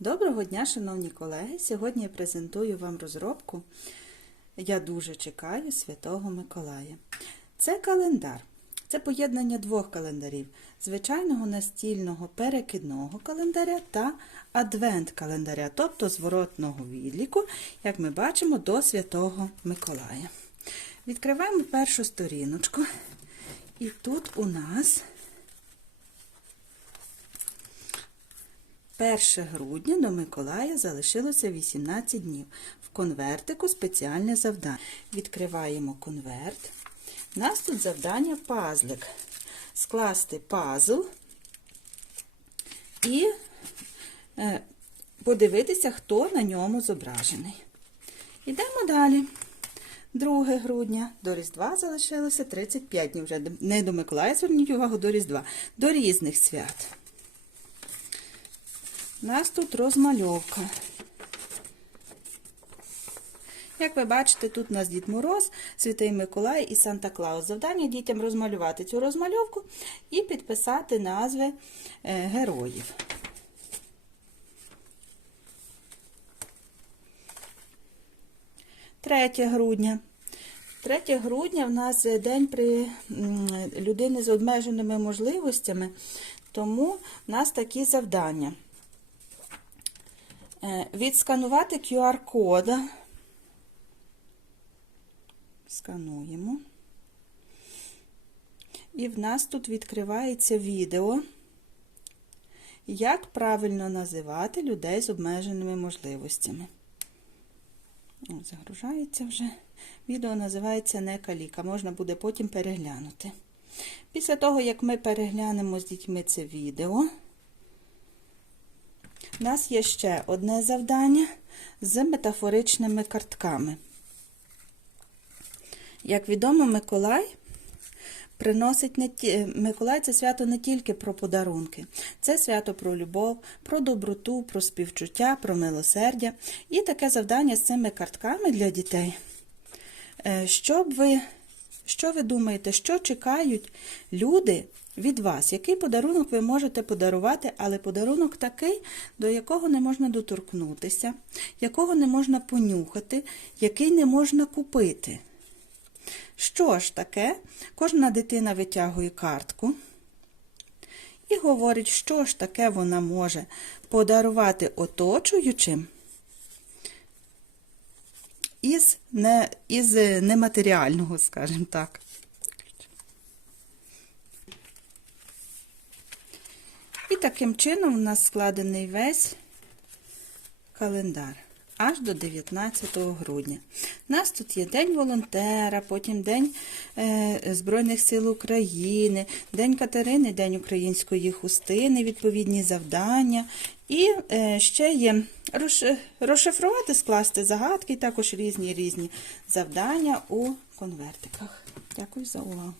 Доброго дня, шановні колеги! Сьогодні я презентую вам розробку Я дуже чекаю Святого Миколая. Це календар. Це поєднання двох календарів: звичайного настільного перекидного календаря та адвент-календаря, тобто зворотного відліку, як ми бачимо, до Святого Миколая. Відкриваємо першу сторіночку, і тут у нас 1 грудня до Миколая залишилося 18 днів. В конвертику спеціальне завдання. Відкриваємо конверт. У нас тут завдання пазлик. Скласти пазл і е, подивитися, хто на ньому зображений. Йдемо далі. 2 грудня до Різдва залишилося 35 днів. Вже не до Миколая, зверніть увагу до Різдва, до різних свят. У нас тут розмальовка. Як ви бачите, тут у нас Дід Мороз, Святий Миколай і Санта Клаус. Завдання дітям розмалювати цю розмальовку і підписати назви е, героїв. Третє грудня. 3 грудня в нас день при людини з обмеженими можливостями, тому в нас такі завдання. Відсканувати QR-код. Скануємо. І в нас тут відкривається відео, як правильно називати людей з обмеженими можливостями. Загружається вже. Відео називається Не каліка, можна буде потім переглянути. Після того, як ми переглянемо з дітьми це відео, у нас є ще одне завдання з метафоричними картками. Як відомо, Миколай приносить не ті... Миколай це свято не тільки про подарунки, це свято про любов, про доброту, про співчуття, про милосердя. І таке завдання з цими картками для дітей. Щоб ви, що ви думаєте, що чекають люди від вас? Який подарунок ви можете подарувати, але подарунок такий, до якого не можна доторкнутися, якого не можна понюхати, який не можна купити? Що ж таке? Кожна дитина витягує картку і говорить, що ж таке вона може подарувати оточуючим із, не, із нематеріального, скажімо так. І таким чином у нас складений весь календар аж до 19 грудня. У нас тут є День волонтера, потім День е, Збройних сил України, День Катерини, День української хустини, відповідні завдання. І е, ще є розшифрувати, скласти загадки, також різні різні завдання у конвертиках. Дякую за увагу.